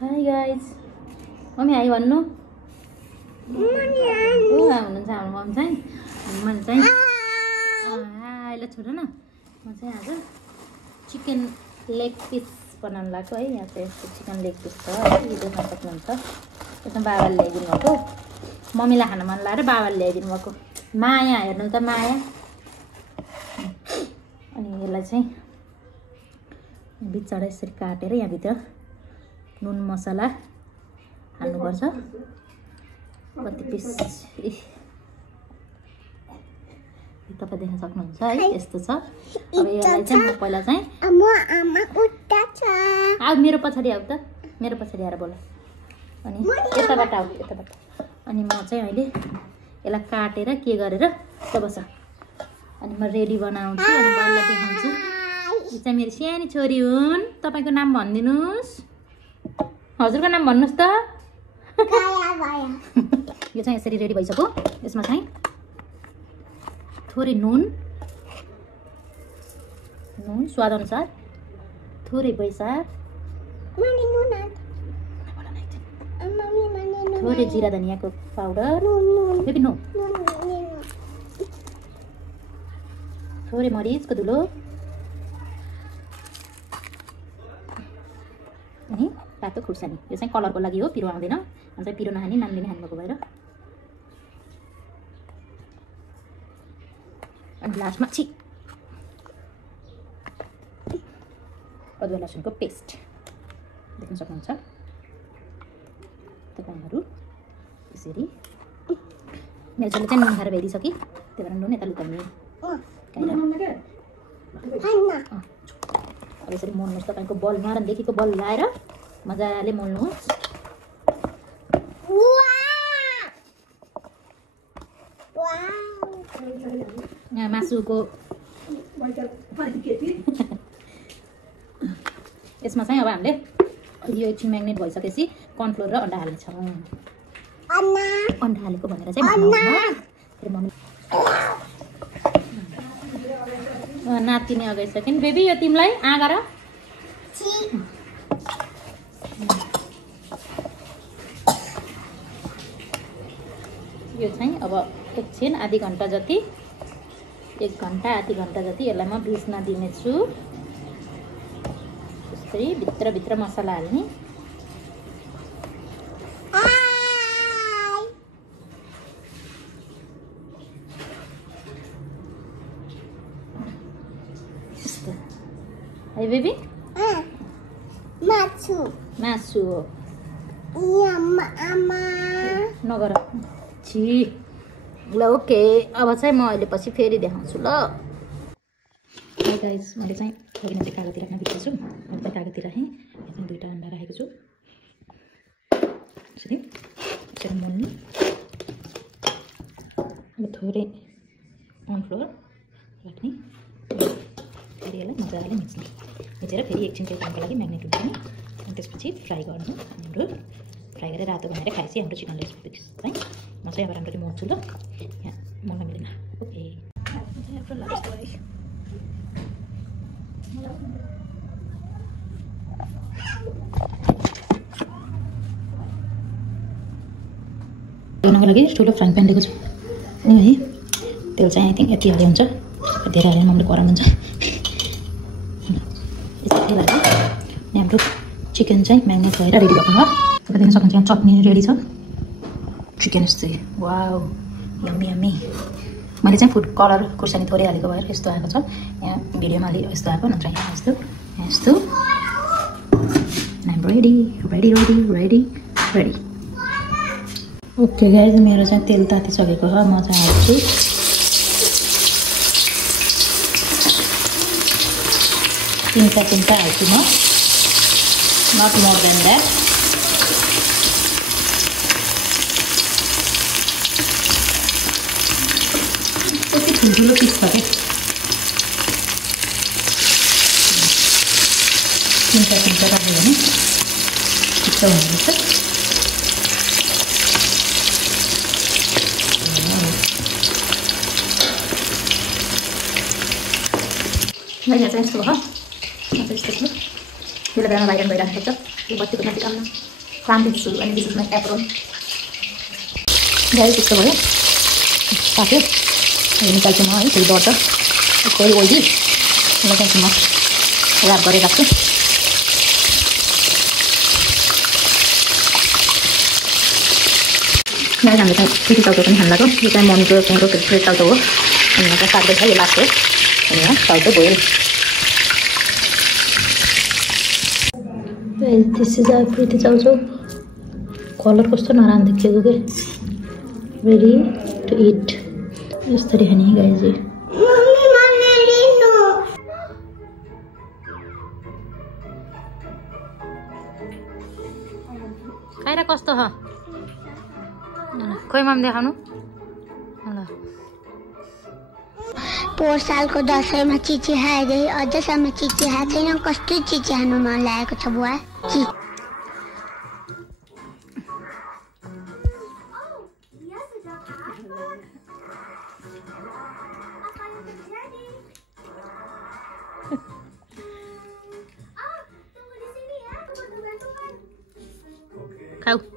Hi guys mummy high भन्नु हुनुहुन्छ हाम्रो मम्मी चाहिँ मैले चाहिँ हाई ल छोड न म चाहिँ आज चिकन लेग पिस बनाउनु लाग्यो है। यहाँ चाहिँ यस्तो चिकन लेग पिस छ है, यो देख्न सक्नुहुन्छ। यसमा बाबाले ल्याइदिनु भएको, मम्मीलाई खान मन लागेर बाबाले ल्याइदिनु भएको। माया हेर्नु त माया। अनि यसलाई चाहिँ बिचबाट यसरी काटेर यहाँभित्र नुन मसला हाल्नुपर्छ। कति पिस तपाईँ देख्न सक्नुहुन्छ है, यस्तो छ। अब यसलाई चाहिँ म पहिला चाहिँ मेरो पछाडि आऊ त, मेरो पछाडि आएर बोल। अनि यताबाट आऊ, यताबाट। अनि म चाहिँ अहिले यसलाई काटेर के गरेर त बस। अनि म रेडी बनाउँछु अनि बल्ल देखाउँछु। यो चाहिँ मेरो सानो छोरी हुन्। तपाईँको नाम भनिदिनुहोस्। हजुरको नाम भन्नुहोस् त। यो चाहिँ यसरी रेडी भइसक्यो। यसमा चाहिँ थोरै नुन स्वाद अनुसार, थोरै बैसार, थोरै जिरा धनियाँको पाउडर, थोरै मरिचको धुलो अनि तातो खुर्सानी। यो चाहिँ कलरको लागि हो, पिरो आउँदैन। अन्त पिरो नखाने नानीले खानुभएको भएर। अनि लास्टमा अदुवा लसुनको पेस्ट देख्न सक्नुहुन्छ तपाईँहरू। यसरी मेरो छोरीले चाहिँ नुन खाएर भइदिइसक्यो, त्यही भएर नुन यता लुकाउने। अब यसरी मोल्नुहोस्। तपाईँको बल नरमदेखिको बल लाएर मजाले मोल्नुहोस्। यहाँ मासुको यसमा चाहिँ अब हामीले यो एकछिन म्याग्नेट भइसकेपछि कर्नफ्लोर र अन्डा हाल्नेछौँ। अन्डा हालेको भनेर चाहिँ नातिनी अगाइसक्यो। बेबी यो तिमीलाई आँगा र यो चाहिँ अब एकछिन आधी घन्टा जति, 1 घन्टा आधी घन्टा जति यसलाई म भिज्न दिनेछु। यसरी भित्रभित्र मसला हाल्ने। है बेबी मासु नगर छि ल। ओके अब चाहिँ म अहिले पछि फेरि देखाउँछु ल। गाइस मैले चाहिँ अघि चाहिँ कागती राख्न बिर्सेछु। अहिले चाहिँ कागती राखेँ। यहाँ 2टा अन्डा राखेको छु। यसरी यसरी मोल्ने। अब थोरै कर्नफ्लोर राख्ने। फेरि यसलाई मजाले मिच्ने। मिचेर फेरि एकछिन चाहिँ टाइमको लागि म्याग्नेट हुन्छ नि। अनि त्यसपछि फ्राई गर्नु। हाम्रो फ्राई गरेर रातो बनाएर खाएपछि हाम्रो चिकन लेग पिस चाहिँ म चाहिँ अब राम्ररी मोल्छु ल। यहाँ मोल्न मिलेन। ओके बनाउनको लागि ठुलो फ्राइङ प्यान लिएको छु है। तेल चाहिँ आई थिङ्क यति हाले हुन्छ, धेरै हालेर मम्मीले कराउनुहुन्छ। यस्तो तेल हाल्यो। हाम्रो चिकन चाहिँ म्याग्नेट भएर रेडी भएको छ। तपाईँ देख्न सक्नुहुन्छ यहाँ चटनी रेडी छ। चिकन चाहिँ वाउ यम्मी यम्मी। मैले चाहिँ फुड कलर खुर्सानी थोरै हालेको भएर यस्तो आएको छ। यहाँ भिडियोमा अलि यस्तो आएको, नत्र यहाँ यस्तो यस्तो। I'm ready ready ready ready ready. Okay guys मेरो चाहिँ तेल तातिसकेको छ। म चाहिँ हाल्छु 3 चिम्टा हाल्छु म, नट मोर देन द्याट। कति ठुल्ठुलो पिस छ क्या। 3 चिम्टा राख्यो भने ठिक हुनेछ। यहाँ चाहिँ यस्तो भयो। यस्तो थियो। त्यसले बेलामा बाहिर गइराख्नुपर्छ। यो बत्तीको माथि काम शान्ति सुरु अनि बिचमा एप्रोन गाई त्यस्तो भयो पाक्यो निकाल्छु म है फेरि डर त यसरी ओइली लगाउँछु म ऱ्याप गरेर राख्छु यहाँ हाम्रो चाहिँ फेरि टाउको पनि खान लाग्यो यो चाहिँ मम्मीको सँगको फेरि टाउको हो अनि यहाँ चाहिँ साग्दैछ यो लास्ट हो अनि यहाँ टाउको बोइल this is our pretty chow chow colour कस्तो नराम्रो देखिएको के रेडी टु इट यसरी खाने गाइज खाएर कस्तो छ खोइ माम देखाउनु ल पोहोर सालको दसैँमा चिची खाएरै अझसम्म चिची खाएको छैन कस्तो चिची खानु मन लागेको छ बुवा खाऊ